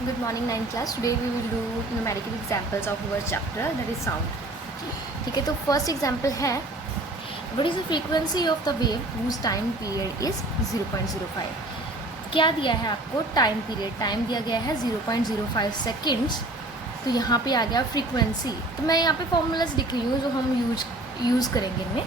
Good morning, 9th class. Today we will do numerical examples of our chapter, that is sound. ठीक है, तो first example है what is the frequency of the wave whose time period is 0.05. क्या दिया है आपको time period, time दिया गया है 0.05 सेकेंड्स. तो यहाँ पे आ गया फ्रीक्वेंसी. तो मैं यहाँ पे फॉर्मूलाज लिख रही हूँ जो हम यूज़ करेंगे इनमें.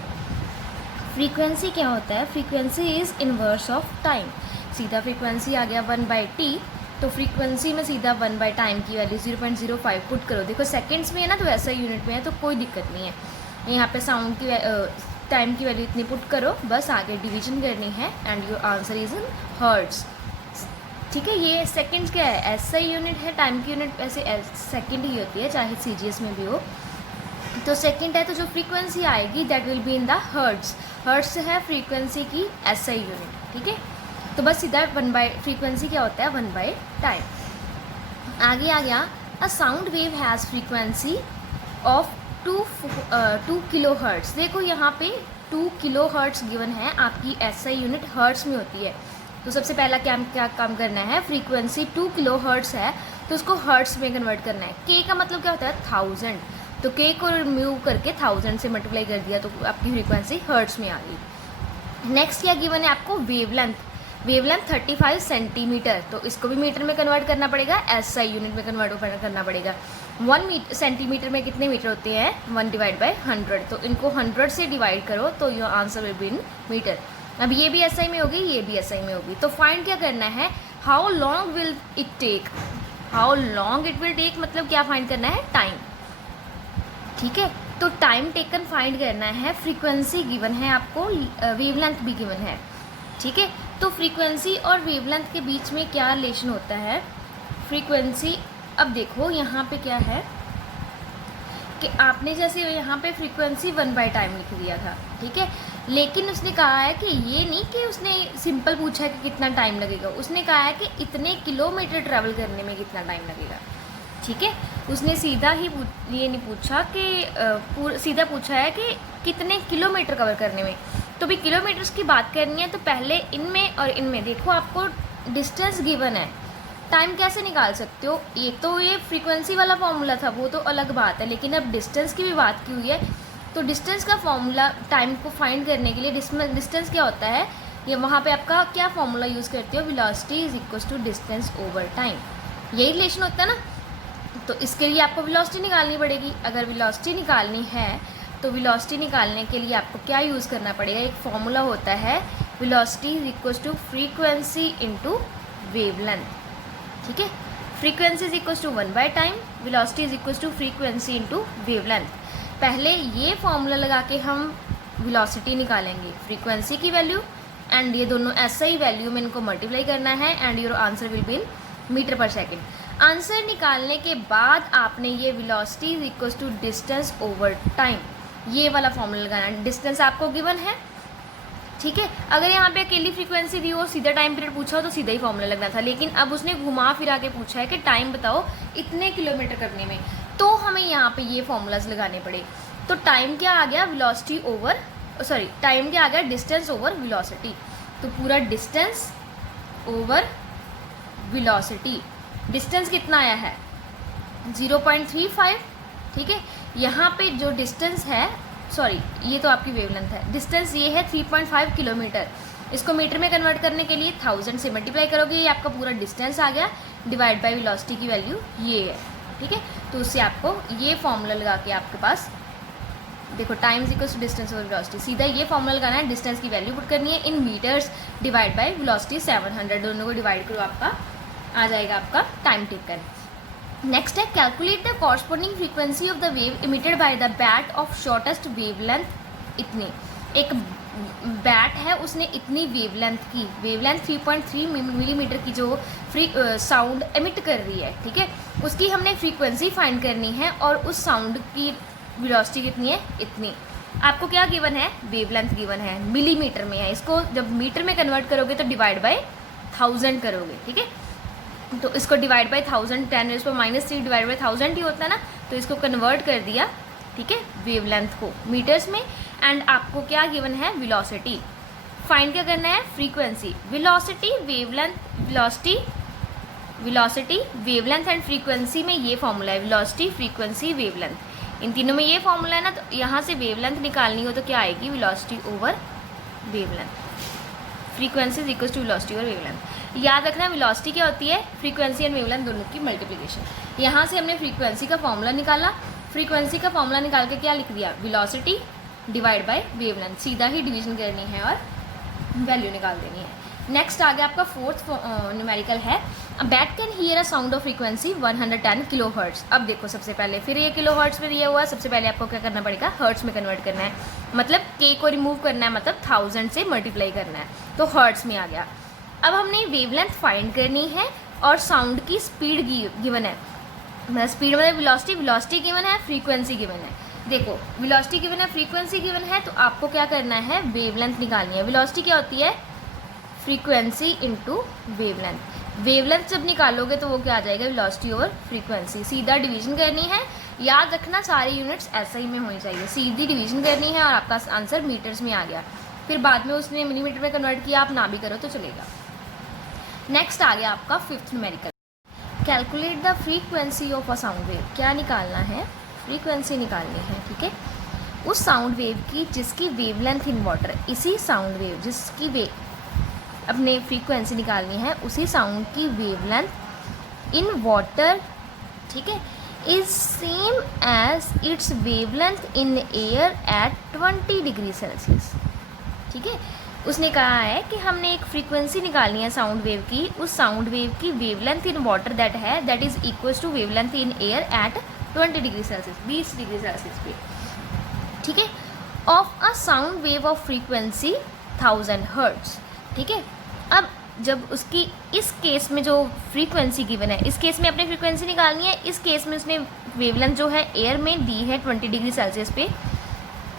फ्रीक्वेंसी क्या होता है? Frequency is inverse of time. सीधा फ्रीक्वेंसी आ गया 1/t. तो फ्रीक्वेंसी में सीधा 1 टाइम की वैल्यू 0.05 पुट करो. देखो सेकंड्स में है ना, तो ऐसा यूनिट में है तो कोई दिक्कत नहीं है. यहाँ पे साउंड की टाइम की वैल्यू इतनी पुट करो, बस आगे डिवीजन करनी है and your answer is in hertz. ठीक है, ये सेकंड्स क्या है? ऐसा यूनिट है. टाइम की यूनिट वैसे सेकंड ही होती है चाहे CGS में भी हो. तो सेकंड है, तो जो फ्रीक्वेंसी आएगी that will be in the hertz. Hertz है फ्रीक्वेंसी की SI यूनिट. ठीक है, तो बस सीधा फ्रीक्वेंसी क्या होता है? 1 टाइम. आगे आ गया a sound wave has frequency of 2 kilo hertz. देखो यहाँ पे 2 किलो हर्ट्स गिवन है. आपकी SI यूनिट हर्ट्स में होती है. तो सबसे पहला क्या काम करना है? फ्रीक्वेंसी 2 किलो हर्ट्स है तो उसको हर्ट्स में कन्वर्ट करना है. K का मतलब क्या होता है? 1000. तो K को रिमूव करके 1000 से मल्टीप्लाई कर दिया तो आपकी फ्रीक्वेंसी हर्ट्स में आ गई. नेक्स्ट क्या गिवन है आपको? वेवलेंथ. Wavelength 35 centimetre. तो इसको भी मीटर में कन्वर्ट करना पड़ेगा, SI यूनिट में कन्वर्ट करना पड़ेगा. 1 सेंटीमीटर में कितने मीटर होते हैं? 1/100. तो इनको 100 से डिवाइड करो तो your answer will be in metre. अब ये भी SI में होगी, ये भी SI में होगी. तो फाइंड क्या करना है? How long will it take. How long it will take मतलब क्या फाइंड करना है? टाइम. ठीक है, तो टाइम टेकन फाइंड करना है. फ्रीक्वेंसी गिवन है आपको, वेवलेंथ भी गिवन है. ठीक है, तो फ्रीक्वेंसी और वेवलेंथ के बीच में क्या रिलेशन होता है? फ्रीक्वेंसी, अब देखो यहाँ पे क्या है कि आपने जैसे यहाँ पे फ्रीक्वेंसी 1 टाइम लिख दिया था. ठीक है, लेकिन उसने कहा है कि ये नहीं कि उसने सिंपल पूछा है कि कितना टाइम लगेगा. उसने कहा है कि इतने किलोमीटर ट्रैवल करने में कितना टाइम लगेगा. ठीक है, उसने सीधा ही ये नहीं पूछा कि सीधा पूछा है कि कितने किलोमीटर कवर करने में. तो भी किलोमीटर्स की बात करनी है तो पहले इनमें और इनमें देखो आपको डिस्टेंस गिवन है. टाइम कैसे निकाल सकते हो? ये तो ये फ्रीक्वेंसी वाला फॉर्मूला था, वो तो अलग बात है. लेकिन अब डिस्टेंस की भी बात की हुई है तो डिस्टेंस का फॉर्मूला टाइम को फाइंड करने के लिए डिस्टेंस क्या होता है? ये वहाँ पे आपका क्या फॉर्मूला यूज़ करते हो? Velocity is equals to distance over time. यही रिलेशन होता है ना. तो इसके लिए आपको वेलोसिटी निकालनी पड़ेगी. अगर वेलोसिटी निकालनी है तो वेलोसिटी निकालने के लिए आपको क्या यूज़ करना पड़ेगा? एक फॉर्मूला होता है velocity is equals to frequency into wavelength. ठीक है, frequency is equals to 1 time, velocity is equals to frequency into wavelength. पहले ये फॉर्मूला लगा के हम वेलोसिटी निकालेंगे, फ्रीक्वेंसी की वैल्यू एंड ये दोनों SI वैल्यू में इनको मल्टीप्लाई करना है and your answer will be in metre per second. Answer निकालने के बाद आपने ये velocity is equals to distance over time, ये वाला फॉर्मूला लगाना है. डिस्टेंस आपको गिवन है. ठीक है, अगर यहाँ पे अकेली फ्रीक्वेंसी दी हो, सीधा टाइम पीरियड पूछा हो तो सीधा ही फॉर्मूला लगना था. लेकिन अब उसने घुमा फिरा के पूछा है कि टाइम बताओ इतने किलोमीटर करने में, तो हमें यहाँ पे ये फॉर्मूलाज लगाने पड़े. तो टाइम क्या आ गया? वेलोसिटी ओवर टाइम क्या आ गया? Distance over velocity. तो पूरा डिस्टेंस ओवर वेलोसिटी. डिस्टेंस कितना आया है? 0.35. ठीक है, यहाँ पे जो डिस्टेंस है, ये तो आपकी वेवलेंथ है. डिस्टेंस ये है 3.5 किलोमीटर. इसको मीटर में कन्वर्ट करने के लिए 1000 से मल्टीप्लाई करोगे, ये आपका पूरा डिस्टेंस आ गया. डिवाइड बाय वेलोसिटी की वैल्यू ये है. ठीक है, तो उससे आपको ये फॉर्मूला लगा के आपके पास देखो time equals to distance over velocity, सीधा ये फॉर्मूला लगाना है. डिस्टेंस की वैल्यू पुट करनी है in metres divide by velocity 700. दोनों को डिवाइड करो, आपका आ जाएगा आपका टाइम टेकन. नेक्स्ट है calculate the corresponding frequency of the wave emitted by the bat of shortest wavelength. इतनी एक बैट है, उसने इतनी वेवलेंथ की, वेवलेंथ 3.3 मिलीमीटर की जो साउंड एमिट कर रही है. ठीक है, उसकी हमने फ्रीक्वेंसी फाइंड करनी है और उस साउंड की वेलोसिटी कितनी है? इतनी. आपको क्या गिवन है? वेवलेंथ गिवन है, मिलीमीटर में है. इसको जब मीटर में कन्वर्ट करोगे तो डिवाइड बाय 1000 करोगे. ठीक है, तो इसको डिवाइड बाय 1000, 10⁻³ डिवाइड बाय 1000 ही होता है ना. तो इसको कन्वर्ट कर दिया, ठीक है, वेवलेंथ को मीटर्स में. एंड आपको क्या गिवन है? वेलोसिटी. फाइंड क्या करना है? Frequency, velocity, wavelength, velocity velocity, wavelength and frequency में ये फॉर्मूला है, वेलोसिटी, फ्रीक्वेंसी, वेवलेंथ, इन तीनों में ये फॉर्मूला है ना। तो यहाँ से वेवलेंथ निकालनी हो तो क्या आएगी, velocity over wavelength, frequency is equal to velocity over wavelength. याद रखना वेलोसिटी क्या होती है, फ्रीक्वेंसी एंड वेवलेंथ दोनों की मल्टीप्लिकेशन। यहाँ से हमने फ्रीक्वेंसी का फॉर्मूला निकाला, फ्रीक्वेंसी का फॉर्मूला निकाल के क्या लिख दिया, वेलोसिटी डिवाइड बाय वेवलेंथ, सीधा ही डिवीजन करनी है और वैल्यू निकाल देनी है। नेक्स्ट आ गया आपका फोर्थ न्यूमेरिकल है, a bat can hear a sound of frequency 110 kilo hertz. अब देखो सबसे पहले फिर ये किलो हर्ट्स में दिया हुआ है, सबसे पहले आपको क्या करना पड़ेगा, हर्ट्स में कन्वर्ट करना है, मतलब के को रिमूव करना है, मतलब 1000 से मल्टीप्लाई करना है, तो हर्ट्स में आ गया। अब हमने वेवलेंथ फाइंड करनी है और साउंड की स्पीड गिवन है, स्पीड मतलब वेलोसिटी, वेलोसिटी गिवन है, फ्रीक्वेंसी गिवन है। देखो वेलोसिटी गिवन है, फ्रीक्वेंसी गिवन है, तो आपको क्या करना है, वेवलेंथ निकालनी है। वेलोसिटी क्या होती है, फ्रीक्वेंसी इंटू वेवलेंथ। वेवलेंथ जब निकालोगे तो वो क्या आ जाएगा, वेलोसिटी ओवर फ्रीक्वेंसी, सीधा डिवीजन करनी है। याद रखना सारी यूनिट्स ऐसा ही में होनी चाहिए, सीधी डिवीजन करनी है और आपका आंसर मीटर्स में आ गया। फिर बाद में उसने मिलीमीटर में कन्वर्ट किया, आप ना भी करो तो चलेगा। नेक्स्ट आ गया आपका fifth numerical, calculate the frequency of a sound wave. क्या निकालना है, फ्रीक्वेंसी निकालनी है, ठीक है, उस साउंड वेव की जिसकी वेवलेंथ इन वाटर, इसी साउंड वेव जिसकी अपने फ्रीक्वेंसी निकालनी है, उसी साउंड की वेवलेंथ इन वाटर, ठीक है, is same as its wavelength in air at 20 degree Celsius. ठीक है, उसने कहा है कि हमने एक फ्रीक्वेंसी निकालनी है साउंड वेव की, उस साउंड वेव की wavelength in water that is equal to wavelength in air at 20 degree Celsius, 20 degree Celsius पे, ठीक है, of a sound wave of frequency 1000 hertz. ठीक है, अब जब उसकी इस केस में जो फ्रीक्वेंसी गिवन है, इस केस में अपनी फ्रीक्वेंसी निकालनी है, इस केस में उसने वेवलेंथ जो है एयर में दी है 20 डिग्री सेल्सियस पे,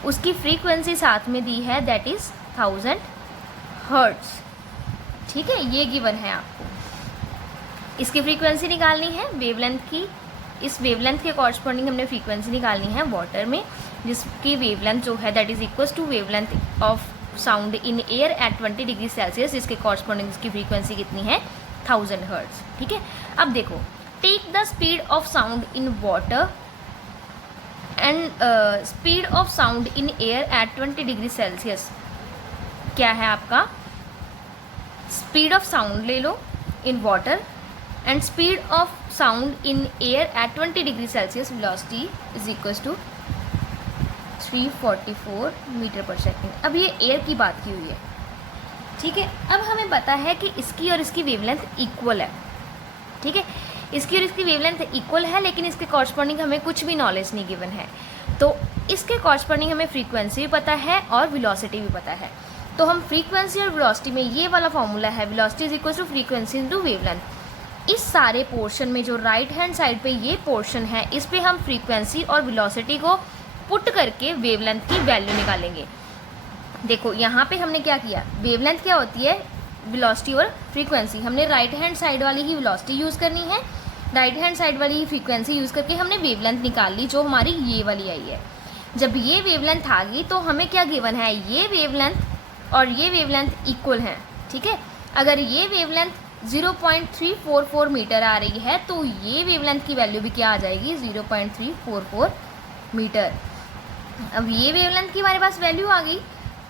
उसकी फ्रीक्वेंसी साथ में दी है दैट इज़ 1000 हर्ट्ज। ठीक है, ये गिवन है आपको, इसकी फ्रीक्वेंसी निकालनी है वेवलेंथ की, इस वेवलेंथ के कॉरस्पॉन्डिंग हमने फ्रीक्वेंसी निकालनी है वाटर में, जिसकी वेवलेंथ जो है that is equal to wavelength of sound in air at 20 degree Celsius, जिसके कॉरस्पॉन्डिंग इसकी फ्रीक्वेंसी कितनी है 1000 हर्ट्ज। ठीक है, अब देखो, take the speed of sound in water and speed of sound in air at 20 degree Celsius. क्या है आपका, स्पीड ऑफ साउंड ले लो in water and speed of sound in air at 20 degree Celsius, velocity is equal to 344 metre per second. अब ये air की बात की हुई है। ठीक है, अब हमें पता है कि इसकी और इसकी वेवलेंथ इक्वल है। ठीक है, इसकी और इसकी वेवलेंथ इक्वल है, लेकिन इसके कॉरस्पॉन्डिंग हमें कुछ भी नॉलेज नहीं गिवन है। तो इसके कॉरस्पॉन्डिंग हमें फ्रीक्वेंसी भी पता है और वेलोसिटी भी पता है। तो हम फ्रीक्वेंसी और वेलोसिटी में ये वाला फॉर्मूला है, velocity is equal to frequency into wavelength. इस सारे पोर्शन में जो राइट हैंड साइड पे ये पोर्शन है, इस पे हम फ्रीक्वेंसी और वेलोसिटी को पुट करके वेवलेंथ की वैल्यू निकालेंगे। देखो यहाँ पे हमने क्या किया, वेवलेंथ क्या होती है, वेलोसिटी और फ्रीक्वेंसी, हमने राइट हैंड साइड वाली ही वेलोसिटी यूज़ करनी है, राइट हैंड साइड वाली ही फ्रीक्वेंसी यूज़ करके हमने वेवलेंथ निकाल ली, जो हमारी ये वाली आई है। जब ये वेवलेंथ आ गई तो हमें क्या गिवन है, ये वेवलेंथ और ये वेवलेंथ इक्वल हैं। ठीक है, अगर ये वेवलेंथ 0.344 मीटर आ रही है तो ये वेवलेंथ की वैल्यू भी क्या आ जाएगी, 0.344 मीटर। अब ये वेवलेंथ की हमारे पास वैल्यू आ गई,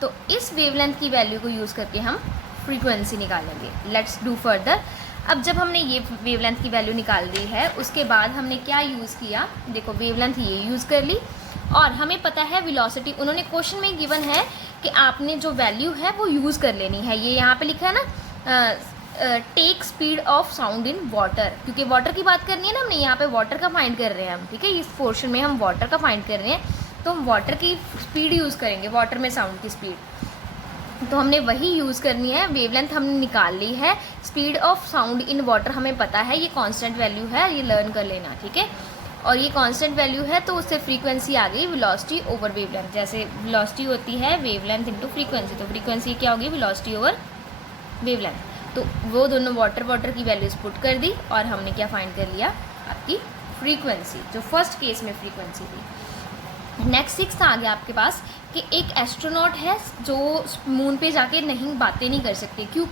तो इस वेवलेंथ की वैल्यू को यूज़ करके हम फ्रीक्वेंसी निकालेंगे। Let's do further. अब जब हमने ये वेवलेंथ की वैल्यू निकाल दी है, उसके बाद हमने क्या यूज़ किया, देखो वेवलेंथ ये यूज़ कर ली और हमें पता है वेलोसिटी, उन्होंने क्वेश्चन में गिवन है कि आपने जो वैल्यू है वो यूज़ कर लेनी है। ये यहाँ पे लिखा है ना, take speed of sound in water, क्योंकि वाटर की बात करनी है ना, हमने यहाँ पे वाटर का फाइंड कर रहे हैं हम। ठीक है, इस पोर्शन में हम वाटर का फाइंड कर रहे हैं, तो हम वाटर की स्पीड यूज़ करेंगे, वाटर में साउंड की स्पीड, तो हमने वही यूज़ करनी है। वेवलेंथ हमने निकाल ली है, speed of sound in water हमें पता है, ये कांस्टेंट वैल्यू है, ये लर्न कर लेना। ठीक है, और ये कांस्टेंट वैल्यू है तो उससे फ्रीक्वेंसी आ गई वेलोसिटी ओवर वेवलेंथ। जैसे वेलोसिटी होती है वेवलेंथ इंटू फ्रीक्वेंसी, तो फ्रीक्वेंसी क्या होगी, वेलोसिटी ओवर वेवलेंथ। तो वो दोनों वाटर की वैल्यूज पुट कर दी और हमने क्या फाइंड कर लिया, आपकी फ्रीक्वेंसी, जो फर्स्ट केस में फ्रीक्वेंसी थी। नेक्स्ट सिक्स्थ आ गया आपके पास कि एक एस्ट्रोनॉट है जो मून पे जाके बातें नहीं कर सकते। क्यों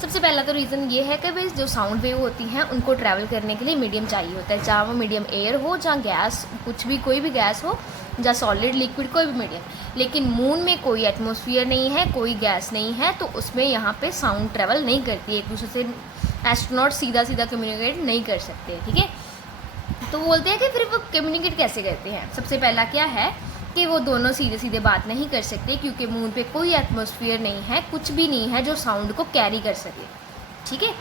सबसे पहला तो रीज़न ये है कि भाई जो साउंड वेव होती हैं उनको ट्रैवल करने के लिए मीडियम चाहिए होता है, चाहे वो मीडियम एयर हो, जहाँ गैस कुछ भी, कोई भी गैस हो, जहाँ सॉलिड लिक्विड कोई भी मीडियम। लेकिन मून में कोई एटमॉस्फेयर नहीं है, कोई गैस नहीं है, तो उसमें यहाँ पे साउंड ट्रैवल नहीं करती है, एक दूसरे से एस्ट्रोनॉट सीधा सीधा कम्युनिकेट नहीं कर सकते, ठीक है। तो बोलते हैं कि फिर वो कम्युनिकेट कैसे करते हैं। सबसे पहला क्या है कि वो दोनों सीधे सीधे बात नहीं कर सकते, क्योंकि मून पे कोई एटमॉस्फेयर नहीं है, कुछ भी नहीं है जो साउंड को कैरी कर सके, ठीक है।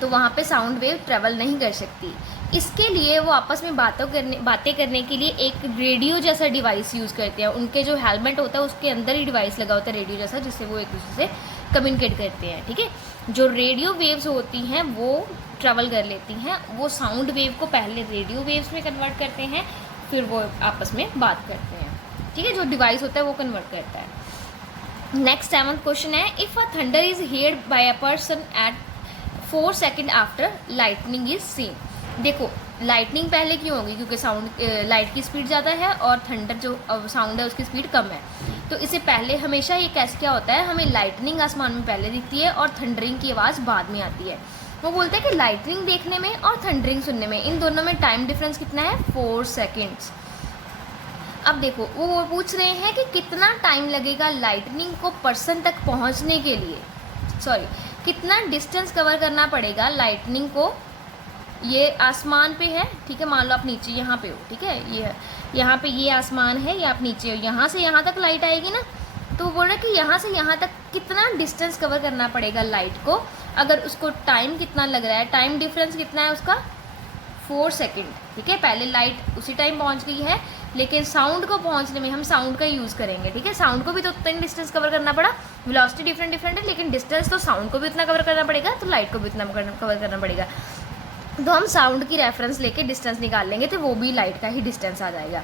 तो वहाँ पे साउंड वेव ट्रैवल नहीं कर सकती। इसके लिए वो आपस में बातें करने के लिए एक रेडियो जैसा डिवाइस यूज़ करते हैं। उनके जो हेलमेट होता है उसके अंदर ही डिवाइस लगा होता है रेडियो जैसा, जिससे वो एक दूसरे से कम्युनिकेट करते हैं, ठीक है। जो रेडियो वेव्स होती हैं वो ट्रैवल कर लेती हैं, वो साउंड वेव को पहले रेडियो वेव्स में कन्वर्ट करते हैं, फिर वो आपस में बात करते हैं, ठीक है। जो डिवाइस होता है वो कन्वर्ट करता है। नेक्स्ट 7th क्वेश्चन है, if a thunder is heard by a person at 4 second after lightning is seen. देखो लाइटनिंग पहले क्यों होगी, क्योंकि साउंड लाइट की स्पीड ज़्यादा है और थंडर जो साउंड है उसकी स्पीड कम है। तो इससे पहले हमेशा ये कैसे क्या होता है, हमें लाइटनिंग आसमान में पहले दिखती है और थंडरिंग की आवाज़ बाद में आती है। वो बोलते हैं कि लाइटनिंग देखने में और थंडरिंग सुनने में, इन दोनों में टाइम डिफरेंस कितना है, 4 सेकेंड्स। अब देखो वो पूछ रहे हैं कि कितना टाइम लगेगा लाइटनिंग को पर्सन तक पहुंचने के लिए, सॉरी कितना डिस्टेंस कवर करना पड़ेगा लाइटनिंग को। ये आसमान पे है, ठीक है, मान लो आप नीचे यहाँ पे हो, ठीक है, ये यहाँ पे ये आसमान है, या आप नीचे हो, यहाँ से यहाँ तक लाइट आएगी ना, तो वो बोल रहे हैं कि यहाँ से यहाँ तक कितना डिस्टेंस कवर करना पड़ेगा लाइट को, अगर उसको टाइम कितना लग रहा है, टाइम डिफरेंस कितना है उसका 4 सेकेंड, ठीक है। पहले लाइट उसी टाइम पहुँच गई है, लेकिन साउंड को पहुँचने में हम साउंड का यूज़ करेंगे, ठीक है। साउंड को भी तो उतना डिस्टेंस कवर करना पड़ा, वेलोसिटी डिफरेंट है, लेकिन डिस्टेंस तो साउंड को भी उतना कवर करना पड़ेगा, तो लाइट को भी उतना कवर करना पड़ेगा। तो हम साउंड की रेफरेंस लेके डिस्टेंस निकाल लेंगे, तो वो भी लाइट का ही डिस्टेंस आ जाएगा।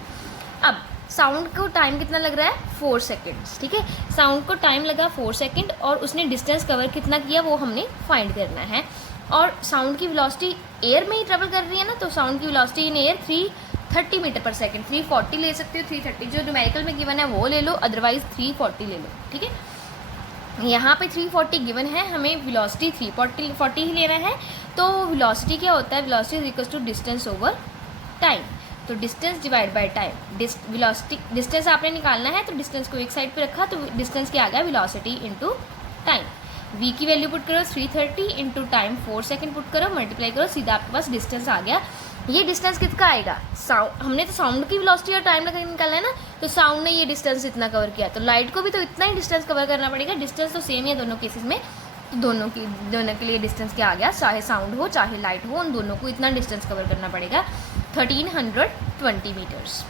अब साउंड को टाइम कितना लग रहा है, 4 सेकेंड्स, ठीक है। साउंड को टाइम लगा 4 सेकेंड और उसने डिस्टेंस कवर कितना किया वो हमने फाइंड करना है। और साउंड की वेलोसिटी एयर में ही ट्रेवल कर रही है ना, तो साउंड की velocity in air 330 metre per second, 340 ले सकते हो, 330 जो न्यूमेरिकल में गिवन है वो ले लो, अदरवाइज 340 ले लो, ठीक है। यहाँ पे 340 गिवन है, हमें वेलोसिटी 340 ही लेना है। तो वेलोसिटी क्या होता है, velocity is equal to distance over time, तो distance divide by time. Velocity distance आपने निकालना है, तो डिस्टेंस को एक साइड पे रखा, तो डिस्टेंस क्या आ गया, वेलोसिटी इंटू टाइम। v की वैल्यू पुट करो 330 इंटू टाइम 4 सेकेंड पुट करो, मल्टीप्लाई करो, सीधा आपके पास डिस्टेंस आ गया। ये डिस्टेंस किसका आएगा, साउंड, हमने तो साउंड की वेलोसिटी और टाइम लगा निकालना है ना, तो साउंड ने ये डिस्टेंस इतना कवर किया, तो लाइट को भी तो इतना ही डिस्टेंस कवर करना पड़ेगा। डिस्टेंस तो सेम ही है दोनों केसेस में, तो दोनों के लिए डिस्टेंस क्या आ गया, चाहे साउंड हो चाहे लाइट हो, उन दोनों को इतना डिस्टेंस कवर करना पड़ेगा, 1320 मीटर्स।